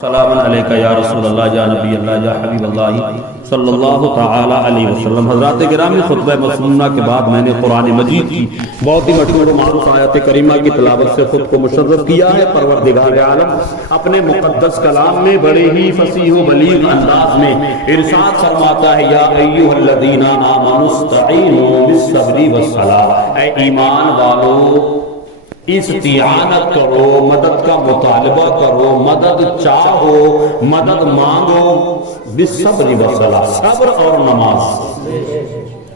سلام علیکہ یا رسول اللہ یا نبی اللہ یا حبیب اللہ صلی اللہ تعالی علیہ وسلم۔ حضرات گرامی، خطبہ مسنونہ کے بعد میں نے قرآن مجید کی بہت ہی مشہور و معروف آیت کریمہ کی تلاوت سے خود کو مشرف کیا ہے۔ پروردگار عالم اپنے مقدس کلام میں بڑے ہی فصیح و بلیغ انداز میں ارشاد فرماتا ہے، یا ایھا الذین آمنوا استعینوا بالصبر والصلاۃ، اے ایمان والو استعانت کرو، مدد کا مطالبہ کرو، مدد چاہو، مدد مانگو، بالصبر والصلاۃ، صبر اور نماز۔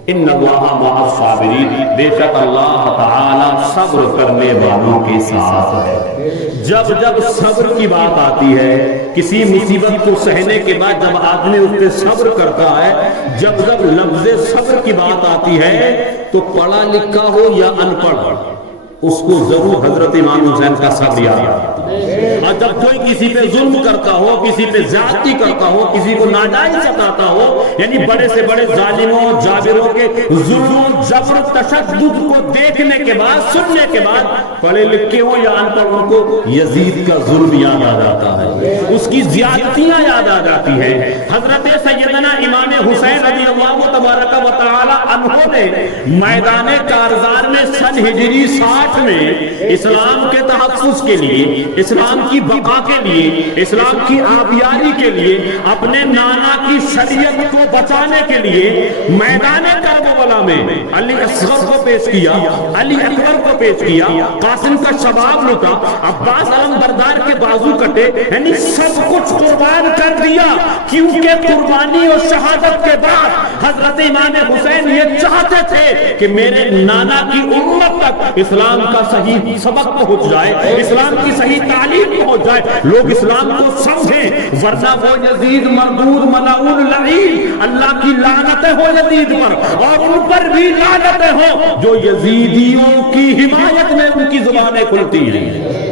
ان اللہ مع الصابرین، بے شک اللہ تعالی صبر کرنے والوں کے ساتھ ہے۔ جب جب صبر کی بات آتی ہے، کسی مصیبت کو سہنے کے بعد جب آدمی اس پہ صبر کرتا ہے، جب جب لفظ صبر کی بات آتی ہے تو پڑھا لکھا ہو یا ان پڑھ، اس کو ضرور حضرت امام حسین کا صبر یاد آتا ہے۔ اور جب کوئی کسی پہ ظلم کرتا ہو، کسی پہ زیادتی کرتا ہو، کسی کو ناجائز ستاتا ہو، یعنی بڑے سے بڑے ظالموں جابروں کے ظلم جبر تشدد کو دیکھنے کے بعد، سننے کے بعد، پڑھے لکھے ہو یا ان پڑھوں کو یزید کا ظلم یاد آ جاتا ہے، اس کی زیادتیاں یاد آ جاتی ہیں۔ حضرت سیدنا امام حسین رضی اللہ تبارک و تعالی عنہ نے میدان کارزار میں سن ہجری 60 میں اسلام کے تحفظ کے لیے، اسلام کی بقا کے لیے، اسلام کی آبیاری کے لیے، اپنے نانا کی شریعت کو بچانے کے لیے میدان کربلا میں علی اصغر کو پیش کیا، علی اکبر کو پیش کیا، قاسم کا شباب لوٹا، عباس علمبردار کے بازو کٹے، یعنی سب کچھ قربان کر دیا، کیونکہ قربانی اور شہادت کے بعد حضرت امام حسین یہ چاہتے تھے کہ میرے نانا کی امت تک اسلام کا صحیح سبق پہنچ جائے، اسلام کی صحیح تعلیم پہنچ جائے، لوگ اسلام کو سمجھیں، ورنہ وہ یزید مردود ملعون لعین، اللہ کی لعنتیں ہو یزید پر، اور ان پر بھی لعنتیں ہوں جو یزیدیوں کی حمایت میں ان کی زبانیں کھلتی ہیں۔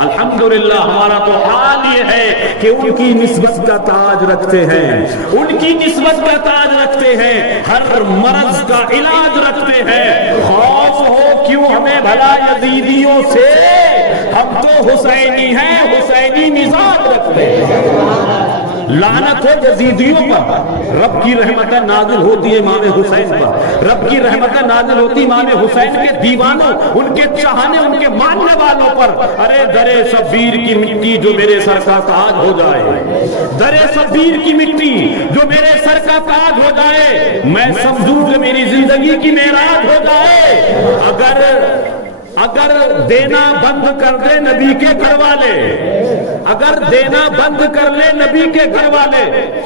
الحمدللہ ہمارا تو حال یہ ہے کہ ان کی نسبت کا تاج رکھتے ہیں، ان کی نسبت کا تاج رکھتے ہیں، ہر مرض کا علاج رکھتے ہیں۔ خوف ہو کیوں ہمیں بھلا یزیدیوں سے، ہم تو حسینی ہیں، حسینی مزاج رکھتے ہیں۔ لعنت ہو یزیدیوں پر، رب کی رحمتیں نازل ہوتی ہے امام حسین پر، رب کی رحمتیں نازل ہوتی امام حسین کے دیوانوں، ان کے چاہنے، ان کے ماننے والوں پر۔ ارے درے شبیر کی مٹی جو میرے سر کا تاج ہو جائے، درے شبیر کی مٹی جو میرے سر کا تاج ہو جائے، میں سمجھوں کہ میری زندگی کی معراج ہو جائے۔ اگر دینا بند کر دے نبی کے گھر والے، اگر دینا بند کر لے نبی کے گھر والے،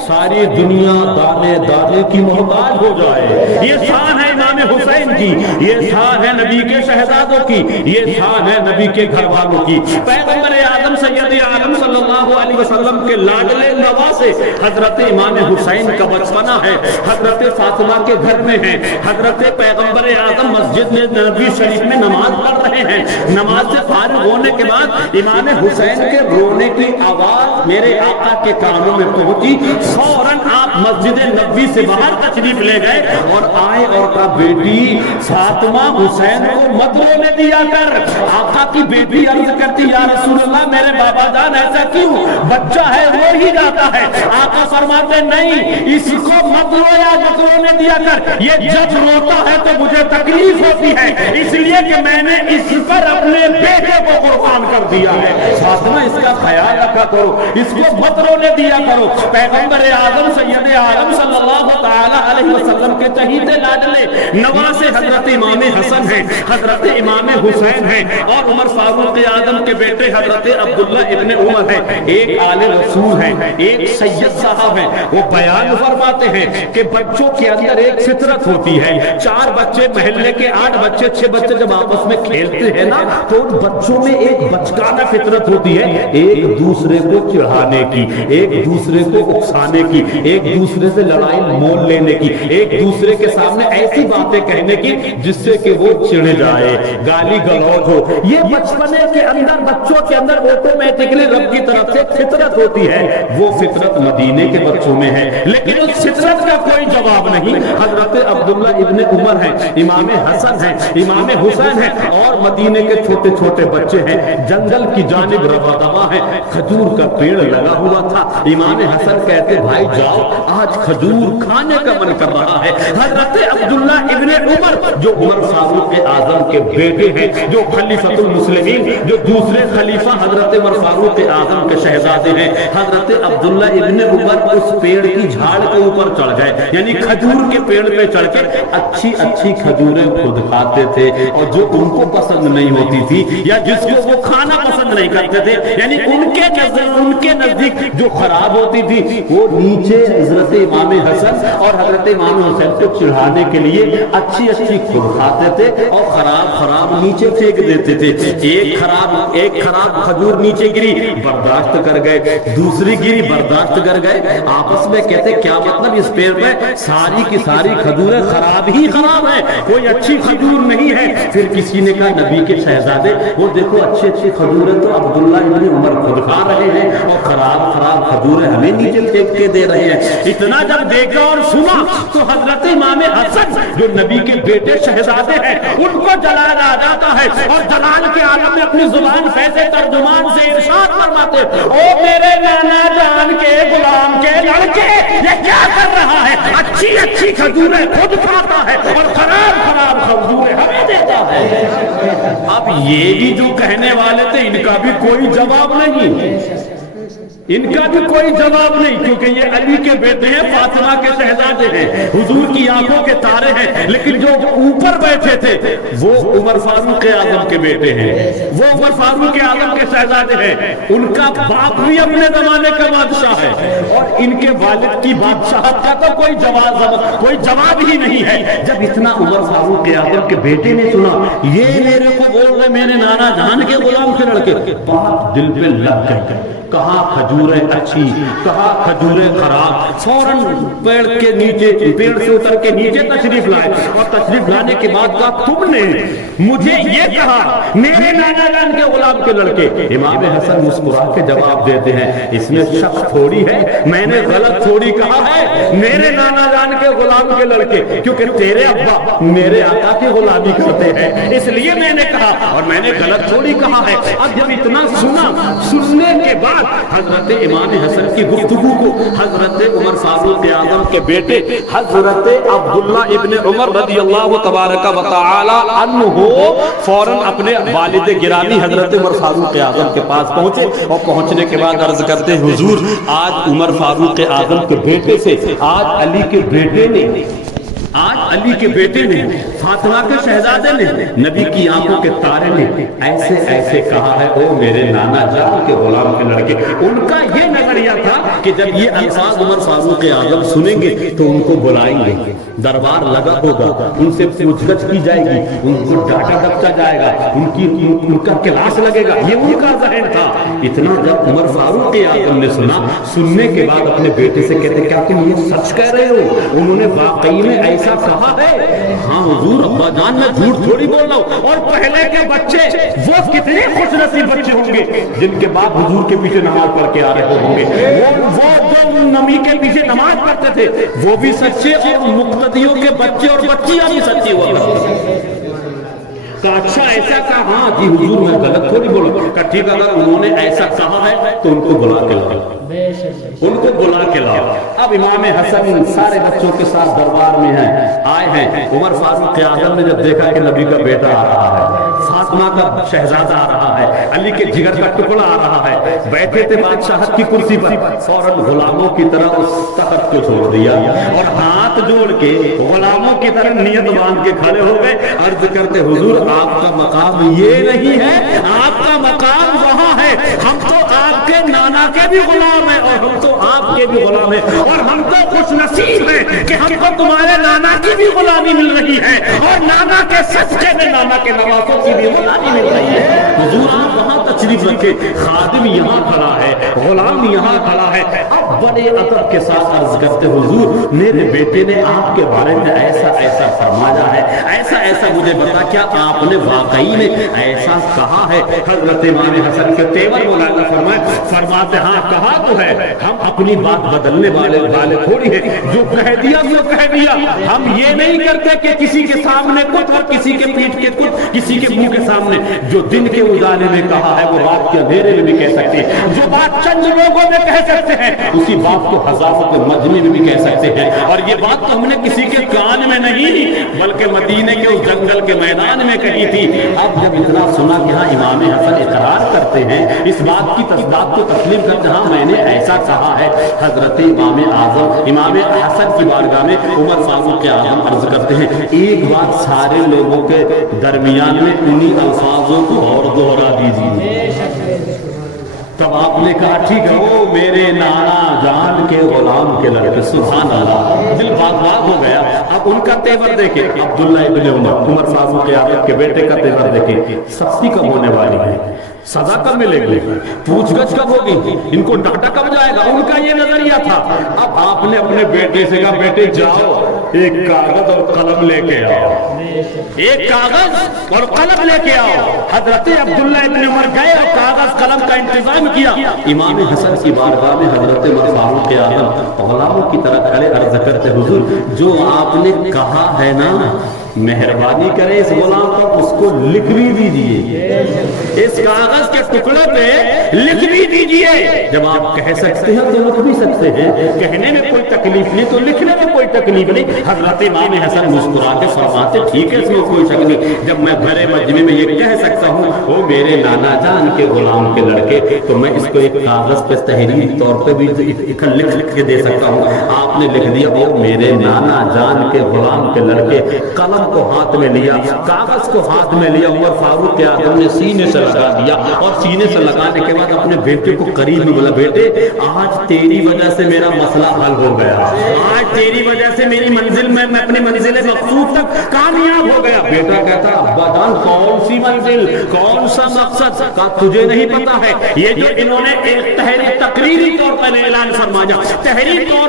ساری دنیا دانے دانے کی محتاج ہو جائے۔ یہ شان ہے امام حسین کی، یہ شان ہے نبی کے شہزادوں کی، یہ شان ہے نبی کے گھر والوں کی۔ پیغمبر اعظم سید عالم صلی اللہ علیہ وسلم کے لاڈلے نواسے حضرت امام حسین کا بچپنا ہے، حضرت فاطمہ کے گھر میں ہے، حضرت پیغمبر اعظم مسجد میں نبی شریف میں نماز پڑھ رہے ہیں، نماز سے فارغ ہونے کے بعد امام حسین کے رونے کی آواز میرے آقا کے کانوں میں پہنچی، فوراً آپ مسجد نبوی سے باہر تشریف لے گئے اور آئے اور کہا، بیٹی فاطمہ حسین کو مت رونے دیا کر۔ آقا کی بیٹی عرض کرتی، یا رسول اللہ میرے بابا جان ایسا کیوں، بچہ ہے رو ہی جاتا ہے۔ آقا فرماتے نہیں، اس کو مت رویا، مت رونے دیا کر، یہ جب روتا ہے تو مجھے تکلیف ہوتی ہے، اس لیے کہ میں نے اس پر اپنے بیٹے کو قربان کر دیا ہے۔ فاطمہ اس کا خیال رکھا کرو، اس کو مت رونے دیا کرو۔ پیغمبر اعظم سید عالم صلی اللہ تعالی علیہ وسلم کے چہیتے لاڈلے نواسے حضرت امام حسن ہیں، حضرت امام حسین ہیں، اور عمر فاروق اعظم کے بیٹے حضرت عبداللہ ابن عمر ہیں، ایک آل رسول ہیں، ایک سید صاحب ہیں۔ وہ بیان فرماتے ہیں کہ بچوں کے اندر ایک فطرت ہوتی ہے، 4 بچے محلے کے 8 بچے 6 بچے جب آپس میں کھیلتے ہیں نا تو ان بچوں میں ایک بچکانہ فطرت ہوتی ہے، ایک دوسرے کو چڑھانے کی، ایک دوسرے کو اکسانے کی، ایک دوسرے سے لڑائی مول لینے کی، ایک دوسرے کے سامنے ایسی باتیں کہنے کی جس سے کہ وہ چڑ جائے، گالی گلوچ ہو. یہ بچپنے کے اندر بچوں کے اندر آٹومیٹکلی رب کی طرف سے فطرت ہوتی ہے. وہ فطرت مدینے کے بچوں میں ہے، لیکن اس فطرت کا کوئی جواب نہیں. حضرت عبداللہ ابن عمر ہیں، امام حسن ہیں، امام حسین ہیں، اور مدینے کے چھوٹے چھوٹے بچے ہیں. جنگل کی جانب رواں دواں ہے، کھجور کا پیڑ لگا ہوا تھا. امام حسن کہتے بھائی جاؤ، آج کھجور کھانے کا من کر رہا ہے. حضرت عبداللہ ابن عمر جو عمر فاروق اعظم کے بیٹے ہیں، جو خلیفۃ المسلمین، جو دوسرے خلیفہ حضرت عمر فاروق اعظم کے شہزادے ہیں، حضرت عبداللہ ابن عمر اس پیڑ کی جھاڑ کے اوپر چڑھ گئے، یعنی کھجور کے پیڑ پہ چڑھ کے اچھی اچھی کھجوریں خود کھاتے تھے، اور جو ان کو پسند نہیں ہوتی تھی یا جس کو وہ کھانا پسند نہیں کرتے تھے، یعنی ان کے نزدیک جو خراب ہوتی تھی، وہ نیچے حضرت امام حسن اور حضرت امام حسین کو چڑھانے کے لیے اچھی اچھی خود کھاتے تھے اور خراب نیچے پھینک دیتے تھے. ایک خراب کھجور نیچے گری، برداشت کر گئے، دوسری گری، برداشت کر گئے. آپس میں کہتے کیا مطلب اس پیڑ پہ ساری کی ساری کھجوریں خراب ہی خراب ہیں، کوئی اچھی کھجور نہیں ہے. پھر کسی نے کہا نبی کے شہزادے وہ دیکھو اچھی اچھی کھجوریں تو عبداللہ ابن عمر خود کھا رہے ہیں اور خراب کھجوریں ہمیں نیچے پھینک کے دے رہے ہیں. اتنا جب دیکھا اور سنا تو حضرت امام حسن جو نبی کے بیٹے شہزادے ہیں ان کو جلال آ جاتا ہے، اور جلال کے عالم میں اپنی زبان فیض ترجمان سے ارشاد فرماتے او میرے نانا جان کے غلام کے لڑکے، یہ کیا کر رہا ہے؟ اچھی اچھی کھجوریں خود کھاتا ہے اور خراب کھجوریں ہمیں دیتا ہے. اب یہ بھی جو کہنے والے تھے ان کا بھی کوئی جواب نہیں، ان کا بھی کوئی جواب نہیں، کیونکہ یہ علی کے بیٹے ہیں، فاطمہ کے شہزادے ہیں، حضور کی آنکھوں کے تارے ہیں. لیکن جو اوپر بیٹھے تھے وہ عمر فاروق اعظم کے بیٹے ہیں، وہ عمر فاروق اعظم کے شہزادے ہیں. ان کا باپ بھی اپنے زمانے کا بادشاہ ہے اور ان کے والد کی بادشاہت کا تو کوئی جواب ہی نہیں ہے. جب اتنا عمر فاروق اعظم کے بیٹے نے سنا یہ میرے کو بول رہے میرے نانا جان کے غلام کے لڑکے، بات دل پہ لگ گئی. کہاں کھجوریں اچھی، کہاں کھجوریں خراب. فوراً پیڑ سے اتر کے نیچے تشریف لائے، اور تشریف لانے کے بعد کہا تم نے مجھے یہ کہا میرے نانا جان کے غلام کے لڑکے. امام حسن مسکرا کے جواب دیتے ہیں اس میں شک تھوڑی ہے، میں نے غلط تھوڑی کہا ہے میرے نانا جان کے غلام کے لڑکے، کیونکہ تیرے ابا میرے آقا کی غلامی کرتے ہیں، اس لیے میں نے کہا، اور میں نے غلط تھوڑی کہا ہے. اب جب اتنا سننے کے بعد حضرت امام حسن کی گفتگو کو حضرت عمر فاروق اعظم کے بیٹے حضرت عبداللہ ابن عمر رضی اللہ تبارک و تعالی عنہ فوراً اپنے والد گرامی حضرت عمر فاروق اعظم کے پاس پہنچے، اور پہنچنے کے بعد عرض کرتے حضور آج عمر فاروق اعظم کے بیٹے سے آج علی کے بیٹے نے فاطمہ کے شہزادے نے نبی کی آنکھوں کے تارے نے ایسے ایسے کہا ہے او میرے نانا جان کے غلام کے لڑکے. ان کا یہ نظریہ تھا کہ جب یہ الفاظ عمر فاروق اعظم سنیں گے تو ان کو بلائیں گے، دربار لگا ہوگا، ان سے پوچھ گچھ کی جائے گی، ان کو ڈانٹا ڈپٹا جائے گا، ان کا کلاس لگے گا. یہ ان کا ذہن تھا. اتنا جب عمر فاروق اعظم نے سننے کے بعد اپنے بیٹے سے کہتے کیا تم یہ سچ کہہ رہے ہو؟ انہوں نے واقعی میں ایسا کہا ہے؟ ہاں حضور ابا جان میں جھوٹ تھوڑی بول رہا ہوں. اور پہلے کے بچے وہ کتنے خوش نصیب بچے ہوں گے جن کے باپ حضور کے پیچھے نماز پڑھ کے آ رہے ہوں گے. وہ جو نبی کے پیچھے نماز پڑھتے تھے وہ بھی سچے، اور مقتدیوں کے بچے اور بچیاں بھی سچی ہوا کرتے. اچھا ایسا کہا؟ ہاں جی حضور میں غلط تھوڑی بولا. کہ ٹھیک اگر انہوں نے ایسا کہا ہے تو ان کو بلا کے لاؤ، ان کو بلا کے لاؤ. اب امام حسن سارے بچوں کے ساتھ دربار میں آئے ہیں. عمر فاروق اعظم نے جب دیکھا کہ نبی کا بیٹا آ رہا ہے، فاطمہ کا شہزادہ آ رہا ہے، علی کے جگر کا ٹکڑا آ رہا ہے، بیٹھے تھے بادشاہت کی کرسی پر، فوراً غلاموں کی طرح اس تخت کو چھوڑ دیا اور ہاتھ جوڑ کے غلاموں کی طرح نیت باندھ کے کھڑے ہو گئے. عرض کرتے حضور آپ کا مقام یہ نہیں ہے، آپ کا مقام وہاں ہے. ہم تو آپ کے نانا کے بھی غلام ہیں اور ہم تو آپ کے بھی غلام ہیں، اور ہم تو خوش نصیب ہیں کہ ہم کو تمہارے نانا کی بھی غلامی مل رہی ہے اور نانا کے صدقے میں نانا کے نواسوں کی بھی غلامی مل رہی ہے. حضور آپ وہاں تک تشریف رکھے، خادم یہاں کھڑا ہے، غلام یہاں کھڑا ہے، اب بڑے ادب کے ساتھ عرض کرتے حضور میرے بیٹے نے آپ کے بارے میں ایسا ایسا فرمایا ہے، ایسا ایسا مجھے بتا، کیا آپ نے واقعی میں ایسا کہا ہے؟ حضرت امام حسن کے تیور مولانا فرماتے ہاں کہا تو ہے، ہم اپنی بات بدلنے والے تھوڑی ہے، جو کہہ دیا وہ کہہ دیا، ہم یہ نہیں کرتے کہ کسی کے سامنے کچھ اور کسی کے پیٹھ کے کچھ، کسی کے منہ کے سامنے، جو دن کے اجالے میں کہا ہے وہ رات کے اندھیرے میں بھی کہہ سکتے ہیں، جو بات چند لوگوں میں کہہ سکتے ہیں اسی بات کو ہزاروں کے مجمع میں بھی کہہ سکتے ہیں، اور یہ بات تو ہم نے کسی کے کان میں نہیں بلکہ مدینے کے اس جنگل کے میدان میں کہی تھی۔ اب جب اتنا سنا کہ ہاں امام حسن اقرار کرتے ہیں، اس بات کی تصدیق کو تسلیم کرتے ہاں میں نے ایسا کہا ہے، حضرت امام اعظم امام حسن کی بارگاہ میں عمر فاروق اعظم عرض کرتے ہیں ایک بات سارے لوگوں کے درمیان میں انہی الفاظوں کو اور دوہرا دیجیے۔ تب آپ نے کہا ٹھیک ہے، وہ میرے نانا جان کے غلام کے لڑکے، سبحان اللہ، دل باغ ہو گیا۔ اب ان کا تیور دیکھیں، عبداللہ ابن عمر فاروق اعظم کے بیٹے کا تیور دیکھیں، سختی کب ہونے والی ہے، سزا کب ملے گی، پوچھ گچھ کب ہوگی، ان کو ڈانٹا کب جائے گا، ان کا یہ نظریہ تھا۔ اب آپ نے اپنے بیٹے سے کہا بیٹے جاؤ ایک کاغذ اور قلم لے کے آؤ، ایک کاغذ اور قلم لے کے آؤ۔ حضرت عبداللہ ابن عمر گئے اور کاغذ قلم کا انتظام کیا۔ امام حسن کی بارگاہ میں حضرت عمر فاروق اعظم غلاموں کی طرح کھڑے عرض کرتے حضور جو آپ نے کہا ہے نا، مہربانی کریں اس غلام پر اس کو لکھ بھی دیجئے، اس کاغذ کے ٹکڑے پہ لکھ بھی دیجئے۔ جب آپ کہہ سکتے ہیں تو لکھ بھی سکتے ہیں، کہنے میں کوئی تکلیف نہیں تو لکھنے میں کوئی تکلیف نہیں۔ حضرت امام حسن مسکرا کے فرماتے ٹھیک ہے اس میں کوئی شک نہیں، جب میں بڑے مجمع میں یہ کہہ سکتا ہوں وہ میرے نانا جان کے غلام کے لڑکے، تو میں اس کو ایک کاغذ پہ تحریری طور پہ بھی لکھ کے دے سکتا ہوں۔ آپ نے لکھ دیا وہ میرے نانا جان کے غلام کے لڑکے، قلم کو ہاتھ میں لیا، کاغذ کو ہاتھ میں لیا، عمر فاروق اعظم نے سینے سے لگا دیا، اور سینے سے لگانے کے بعد اپنے بیٹے کو قریب میں بولا بیٹے آج تیری وجہ سے میرا مسئلہ حل ہو گیا، آج تیری وجہ سے میری منزل میں اپنی منزل مقصود تک کامیاب ہو گیا۔ بیٹا کہتا ابا جان کون سی منزل، کون سا مقصد، کہا تجھے نہیں پتا ہے، یہ جو انہوں نے ایک تقریری طور پر اعلان فرمایا، تحریری طور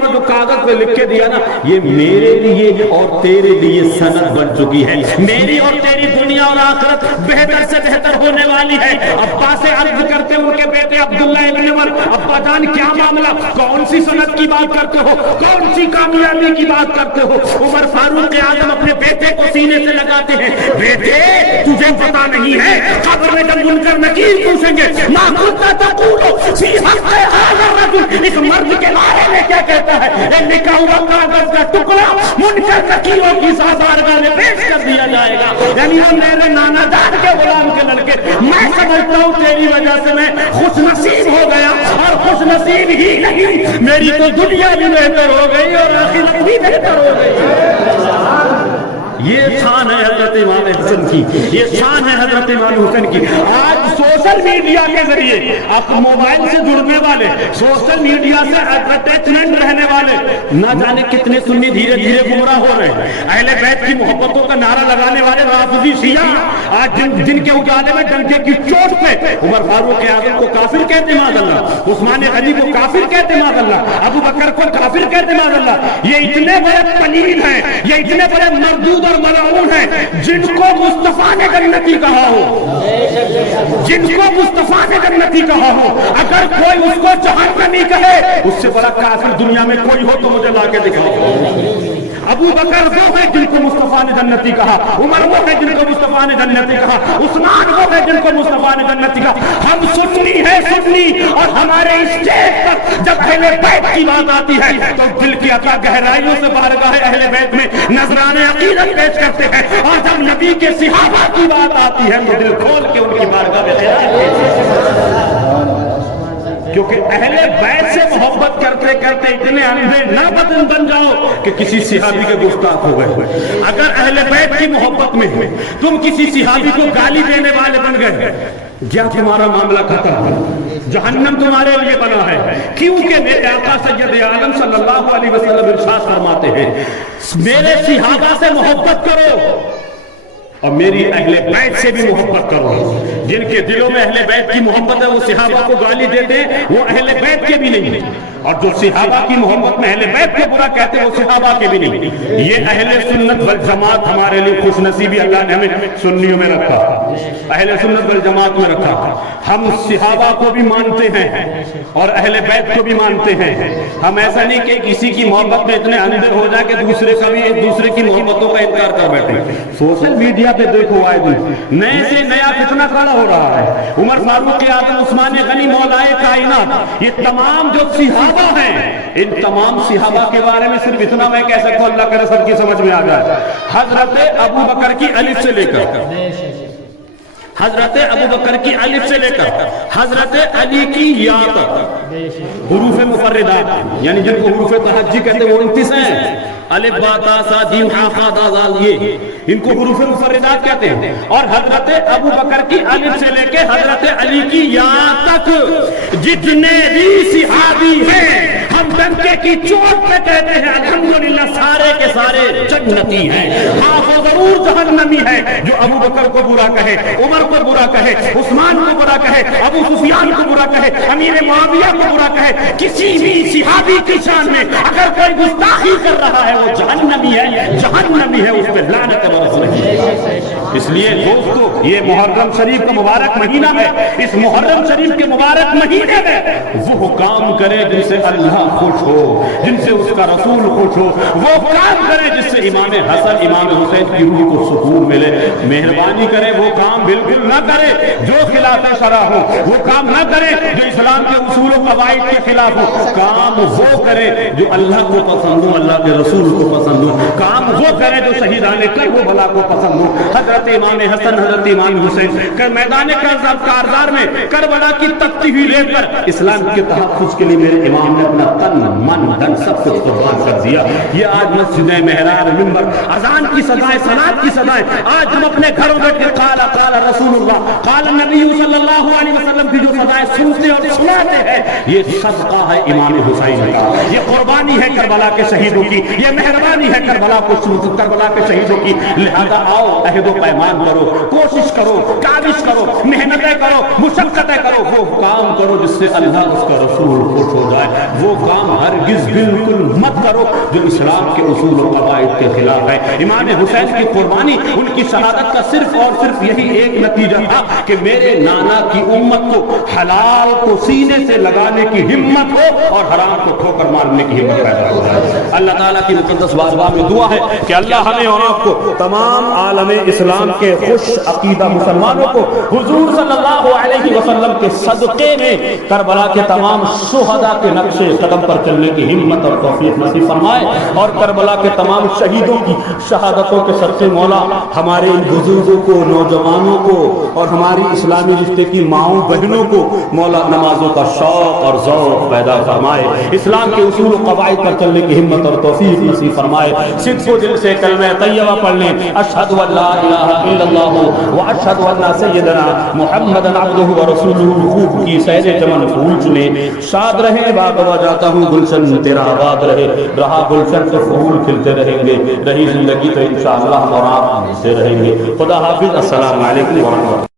پر جو کاغذ پہ لکھ کے دیا نا، یہ میرے لیے اور تیرے لیے سند بن چکی ہے، میری اور تیری دنیا اور آخرت بہتر سے بہتر ہونے والی ہے۔ ابا سے عرض کرتے ان کے بیٹے عبداللہ ابن عمر ابا جان کیا معاملہ، کون سی سند کی بات کرتے ہو، کون سی کامیابی کی بات کرتے ہو؟ عمر فاروق اعظم اپنے بیٹے کو سینے سے لگاتے ہیں بیٹے تجھے پتا نہیں ہے قبر میں جب منکر نکیر پوچھیں گے ما کنت تقول فی حق ھذا الرجل، اس مرد کے بارے میں کیا کہتا ہے، لکھا ہوا کاغذ کا ٹکڑا منکر نکیروں کی بارگاہ میں پیش کر دیا جائے گا۔ یعنی ہم میرے نانا جان کے غلام کے لڑکے، میں سمجھتا ہوں تیری وجہ سے میں خوش نصیب ہو گیا، اور خوش نصیب ہی نہیں میری تو دنیا بھی بہتر ہو گئی اور آخرت بھی بہتر ہو گئی۔ یہ شان ہے حضرت امام حسن کی، یہ شان ہے حضرت امام حسن کی۔ آج سوشل میڈیا کے ذریعے آپ موبائل سے جڑنے والے، سوشل میڈیا سے اٹیچمنٹ رہنے والے، نہ جانے کتنے سنی دھیرے دھیرے گمراہ ہو رہے ہیں۔ اہل بیت کی محبتوں کا نعرہ لگانے والے رافضی شیعہ آج جن کے اجالے میں ڈنکے کی چوٹ پہ عمر فاروق اعظم کو کافر کہتے معاذ اللہ، عثمان غنی کو کافر کہتے معاذ اللہ، ابو بکر کو کافر کہتے معاذ اللہ۔ یہ اتنے بڑے پلیل ہیں، یہ اتنے بڑے مردود اور ملعون ہیں جن کو مصطفیٰ نے جنتی کہا ہو، جن کو مصطفیٰ نے جنتی کہا ہو، اگر کوئی اس کو جہنمی کہے اس سے بڑا کافر دنیا میں کوئی ہو تو مجھے لا کے دکھاؤ۔ ابو بکر وہ ہے جن کو مصطفیٰ نے جنتی کہا، عمر وہ ہے جن کو مصطفیٰ نے جنتی کہا، عثمان وہ ہے جن کو مصطفیٰ نے جنتی کہا۔ ہم سنی ہے سنی، اور ہمارے اسٹیج پر جب اہل بیت کی بات آتی ہے تو دل کی عطا گہرائیوں سے بارگاہ اہل بیت میں نذرانِ عقیدت پیش کرتے ہیں، اور جب نبی کے صحابہ کی بات آتی ہے تو دل کھول کے ان کی بارگاہ میں خیرات پیش کرتے ہیں۔ کیونکہ اہل بیت سے محبت کرتے کرتے اتنے اندھے نہ بن جاؤ کہ کسی صحابی کے گستاخ ہو گئے۔ اگر اہل بیت کی محبت میں تم کسی صحابی کو گالی دینے والے بن گئے، کیا تمہارا معاملہ ختم ہے، جہنم تمہارے لیے بنا ہے۔ کیونکہ میرے آقا سید عالم صلی اللہ علیہ وسلم ارشاد فرماتے ہیں میرے صحابہ سے محبت کرو اور میری اہل بیت سے بھی محبت کرو. جن کے دلوں میں اہل بیت کی محبت ہے وہ صحابہ کو گالی دیتے ہیں، وہ اہل بیت کے بھی نہیں. اور جو صحابہ کی محبت میں اہل بیت کو برا کہتے ہیں وہ صحابہ کے بھی نہیں. یہ اہل سنت والجماعت ہمارے لیے خوش نصیبی اللہ نے ہمیں سنیوں میں رکھا، اہل سنت والجماعت میں رکھا. ہم صحابہ کو بھی مانتے ہیں اور اہل بیت کو بھی مانتے ہیں. ہم ایسا نہیں کہ کسی کی محبت میں اتنے اندھے ہو جائیں کہ دوسرے کا بھی ایک دوسرے کی محبتوں کا انکار کر بیٹھے. سوشل میڈیا پہ دیکھو آئے دن نئے سے نیا فتنہ کھڑا ہو رہا ہے. عمر فاروق اعظم، عثمان غنی، مولائے کائنات، یہ تمام جو صحابہ ہیں، ان تمام صحابہ کے بارے میں صرف اتنا میں کہہ سکتا ہوں، اللہ کرے سب کی سمجھ میں آ جائے. حضرت ابو بکر کی الف سے لے کر حضرت ابو بکر کی الف سے لے کر حضرت علی کی یا تک حروف مفردات، یعنی جن کو حروف تہجی کہتے ہیں وہ 29 ہیں. الف با تا سا جیم ہا خا دا زال، یہ ان کو حروف مفردات کہتے ہیں. اور حضرت ابو بکر کی الف سے لے کے حضرت علی کی یا تک جتنے بھی صحابی ہیں، ہم ڈنکے کی چوٹ پہ کہتے ہیں الحمدللہ سارے کے سارے جنتی ہیں. ہاں وہ ضرور جہنمی ہے جو ابو بکر کو برا کہے، عمر کو برا کہے، عثمان کو برا کہے، ابو سفیان کو برا کہے، امیر معاویہ کو برا کہے. کسی بھی صحابی کی شان میں اگر کوئی گستاخی کر رہا ہے وہ جہنمی ہے، جہنمی ہے، اس پہ لعنت برس رہی ہے. اس لیے دوستو یہ محرم شریف کا مبارک مہینہ ہے. اس محرم شریف کے مبارک مہینے میں وہ کام کرے جن سے اللہ خوش ہو، جن سے اس کا رسول خوش ہو. وہ کام کرے جس سے امام حسن امام حسین کی روح کو سکون ملے. مہربانی کرے وہ کام بالکل نہ کرے جو خلاف شرع ہو، وہ کام نہ کرے جو اسلام کے اصول و قواعد کے خلاف ہو. کام وہ کرے جو اللہ کو پسند ہو، اللہ کے رسول کو پسند ہو. کام وہ کرے جو شہیدان کربلا کو پسند ہو. حضرت امام حسن، حضرت امام حسین میدان کارزار میں کربلا کی تپتی ہوئی ریت پر اسلام کے تحفظ کے لیے میرے امام نے اپنا تن من دھن سب کچھ قربان کر دیا. یہ آج مسجد محراب، منبر، اذان کی صدائیں، صلاۃ کی صدائیں، آج ہم اپنے گھروں میں قال قال رسول اللہ، قال نبی صلی اللہ علیہ وسلم کی جو صدائیں سنتے اور سناتے ہیں، یہ صدقہ ہے امام حسین کا، یہ قربانی ہے کربلا کے شہیدوں کی، یہ مہربانی ہے کربلا کے شہیدوں کی. لہذا آؤ عہد و پیمان کرو، کوشش کرو، کاوش کرو، محنتیں کرو، مشقتیں کرو، وہ کام کرو جس سے اللہ اس کا رسول خوش ہو جائے. وہ کام ہرگز بالکل مت کرو جو اسلام کے اصول و قواعد کے خلاف ہے. امام حسین کی قربانی، ان کی شہادت کا صرف اور صرف یہی ایک نتیجہ تھا کہ میرے نانا کی امت کو حلال کو سینے سے لگانے کی ہمت ہو اور حرام کو ٹھوکر مارنے کی ہمت پیدا ہو جائے. اللہ تعالیٰ کی مقدس بارگاہ میں دعا ہے کہ اللہ ہمیں اور آپ کو، تمام عالم اسلام کے خوش عقیدہ مسلمانوں کو حضور صلی اللہ علیہ وسلم کے صدقے میں کربلا کے تمام شہداء کے نقش قدم پر چلنے کی ہمت اور توفیق نصیب فرمائے. اور کربلا کے تمام شہیدوں کی شہادتوں کے صدقے مولا ہمارے ان بزرگوں کو، نوجوانوں کو اور ہماری اسلامی رشتے کی ماؤں بہنوں کو مولا نمازوں کا شوق اور ذوق پیدا فرمائے. اسلام کے اصول و قواعد پر چلنے کی ہمت اور توفیق نصیب فرمائے. صدق و دل سے کلمہ طیبہ پڑھ لیں، اشہد ان لا الہ الا اللہ واشہد ان سیدنا محمد عبدہ ورسولہ. خوب کی سید چمن پھول چنے، شاد رہیں باغ جاتا ہوں گلشن تیرا آباد رہے. رہا گلشن سے پھول کھلتے رہیں گے، رہی زندگی تو انشاءاللہ ہم اور آپ سے رہیں گے. خدا حافظ. السلام علیکم ورحمۃ اللہ.